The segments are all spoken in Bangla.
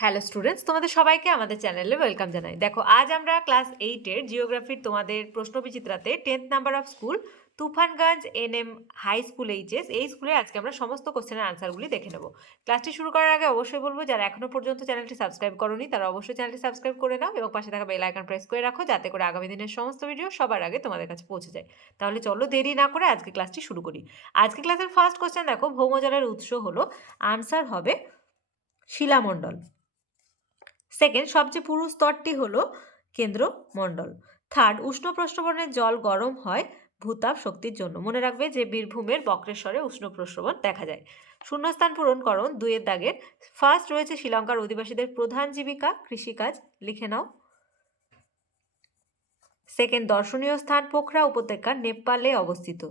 হ্যালো স্টুডেন্টস তোমাদের সবাইকে আমাদের চ্যানেলে ওয়েলকাম জানাই। দেখো, আজ আমরা ক্লাস এইটের জিওগ্রাফির তোমাদের প্রশ্ন বিচিত্রাতে tenth number of school Tufanganj N M high school HS এই স্কুলে আজকে আমরা সমস্ত কোশ্চেনের আনসারগুলি দেখে নেব। ক্লাসটি শুরু করার আগে অবশ্যই বলব, যারা এখনও পর্যন্ত চ্যানেলটি সাবস্ক্রাইব করনি, তারা অবশ্যই চ্যানেলটি সাবস্ক্রাইব করে নাও এবং পাশে থাকা বেল আইকন প্রেস করে রাখো, যাতে করে আগামী দিনের সমস্ত ভিডিও সবার আগে তোমাদের কাছে পৌঁছে যায়। তাহলে চলো দেরি না করে আজকে ক্লাসটি শুরু করি। আজকে ক্লাসের ফার্স্ট কোশ্চেন দেখো, ভৌমজলের উৎস হলো আনসার হবে শিলামণ্ডল। সেকেন্ড সবচেয়ে পুরু স্তরটি হলো কেন্দ্রমণ্ডল। থার্ড উষ্ণ প্রস্রবণের জল গরম হয় ভূতাপ শক্তির জন্য। মনে রাখবে যে বীরভূমের বক্রেশ্বরে উষ্ণ প্রস্রবণ দেখা যায়। শূন্যস্থান পূরণ করণ দুইয়ের দাগের। ফার্স্ট রয়েছে শ্রীলঙ্কার অধিবাসীদের প্রধান জীবিকা, কৃষিকাজ। লিখে নাও। সেকেন্ড দর্শনীয় স্থান পোখরা উপত্যকা নেপালে অবস্থিত।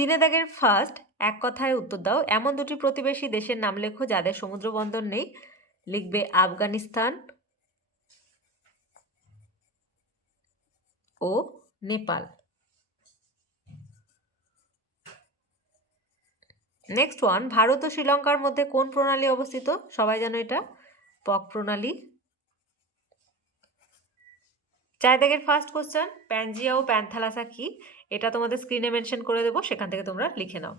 তিনে দাগের ফার্স্ট এক কথায় উত্তর দাও। এমন দুটি প্রতিবেশী দেশের নাম লেখো যাদের সমুদ্র বন্দর নেই। লিখবে আফগানিস্তান ও নেপাল। নেক্সট ওয়ান ভারত ও শ্রীলঙ্কার মধ্যে কোন প্রণালী অবস্থিত? সবাই জানো এটা? পক প্রণালী। চার দাগের ফার্স্ট কোশ্চেন প্যানজিয়া ও প্যানথালাসা কি? এটা তোমাদের স্ক্রিনে মেনশন করে দেবো, সেখান থেকে তোমরা লিখে নাও।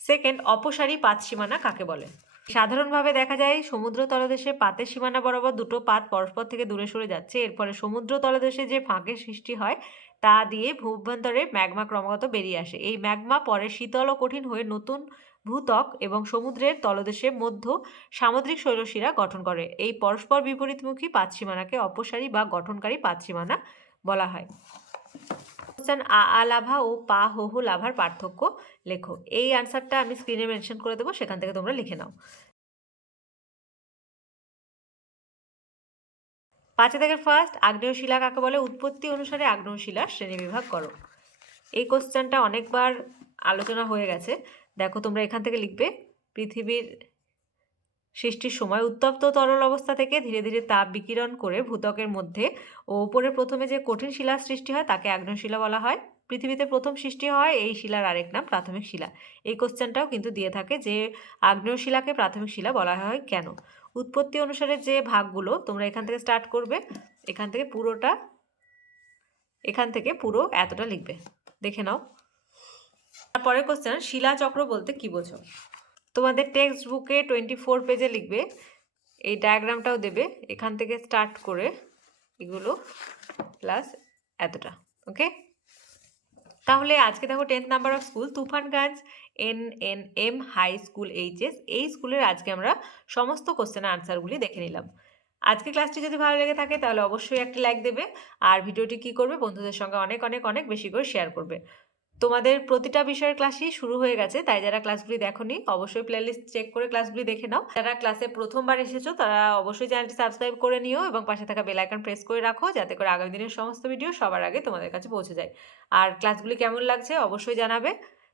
সেকেন্ড অপসারী পাঁচ সীমানা কাকে বলে? সাধারণভাবে দেখা যায় সমুদ্র তলদেশে পাতের সীমানা বরাবর দুটো পাত পরস্পর থেকে দূরে সরে যাচ্ছে। এরপরে সমুদ্র তলদেশে যে ফাঁকের সৃষ্টি হয়, তা দিয়ে ভূভ্যন্তরে ম্যাগমা ক্রমাগত বেরিয়ে আসে। এই ম্যাগমা পরে শীতল ও কঠিন হয়ে নতুন ভূত্বক এবং সমুদ্রের তলদেশে মধ্য সামুদ্রিক শৈলশিরা গঠন করে। এই পরস্পর বিপরীতমুখী পাতসীমানাকে অপসারী বা গঠনকারী পাতসীমানা বলা হয়। কোশ্চেন আ আ লাভা ও পা, হো হো লাভার পার্থক্য লেখো। এই আনসারটা আমি স্ক্রিনে মেনশন করে দেবো, সেখান থেকে তোমরা লিখে নাও। পাঁচে থেকে ফার্স্ট আগ্নেয় শিলা কাকে বলে? উৎপত্তি অনুসারে আগ্নেয় শিলার শ্রেণীবিভাগ করো। এই কোশ্চেনটা অনেকবার আলোচনা হয়ে গেছে। দেখো তোমরা এখান থেকে লিখবে, পৃথিবীর সৃষ্টির সময় উত্তপ্ত তরল অবস্থা থেকে ধীরে ধীরে তাপ বিকিরণ করে ভূতকের মধ্যে ও উপরে প্রথমে যে কঠিন শিলার সৃষ্টি হয় তাকে আগ্নেয় শিলা বলা হয়। পৃথিবীতে প্রথম সৃষ্টি হয় এই শিলার আরেক নাম প্রাথমিক শিলা। এই কোশ্চেনটাও কিন্তু দিয়ে থাকে যে আগ্নেয় শিলাকে প্রাথমিক শিলা বলা হয় কেন? উৎপত্তি অনুসারে যে ভাগগুলো তোমরা এখান থেকে স্টার্ট করবে, এখান থেকে পুরোটা, এখান থেকে পুরো এতটা লিখবে। দেখে নাও। তারপরে কোশ্চেন শিলাচক্র বলতে কি বোঝো? তোমাদের টেক্সট বুকে টোয়েন্টি ফোর পেজে লিখবে। এই ডায়াগ্রামটাও দেবে, এখান থেকে স্টার্ট করে এগুলো প্লাস এতটা ওকে তাহলে আজকে দেখো tenth number of school Tufanganj N N M high school HS এই স্কুলের আজকে আমরা সমস্ত কোশ্চেনের আনসারগুলি দেখে নিলাম। আজকে ক্লাসটি যদি ভালো লেগে থাকে, তাহলে অবশ্যই একটি লাইক দেবে। আর ভিডিওটি কি করবে, বন্ধুদের সঙ্গে অনেক অনেক অনেক বেশি করে শেয়ার করবে। তোমাদের প্রতিটা বিষয়ের ক্লাসই শুরু হয়ে গেছে, তাই যারা ক্লাসগুলি দেখোনি, অবশ্যই প্লেলিস্ট চেক করে ক্লাসগুলি দেখে নাও। যারা ক্লাসে প্রথমবার এসেছ, তারা অবশ্যই চ্যানেলটি সাবস্ক্রাইব করে নিও এবং পাশে থাকা বেল আইকন প্রেস করে রাখো, যাতে করে আগামী দিনের সমস্ত ভিডিও সবার আগে তোমাদের কাছে পৌঁছে যায়। আর ক্লাসগুলি কেমন লাগছে, অবশ্যই জানাবে।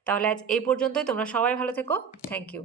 তাহলে আজ এই পর্যন্তই, তোমরা সবাই ভালো থেকো। Thank you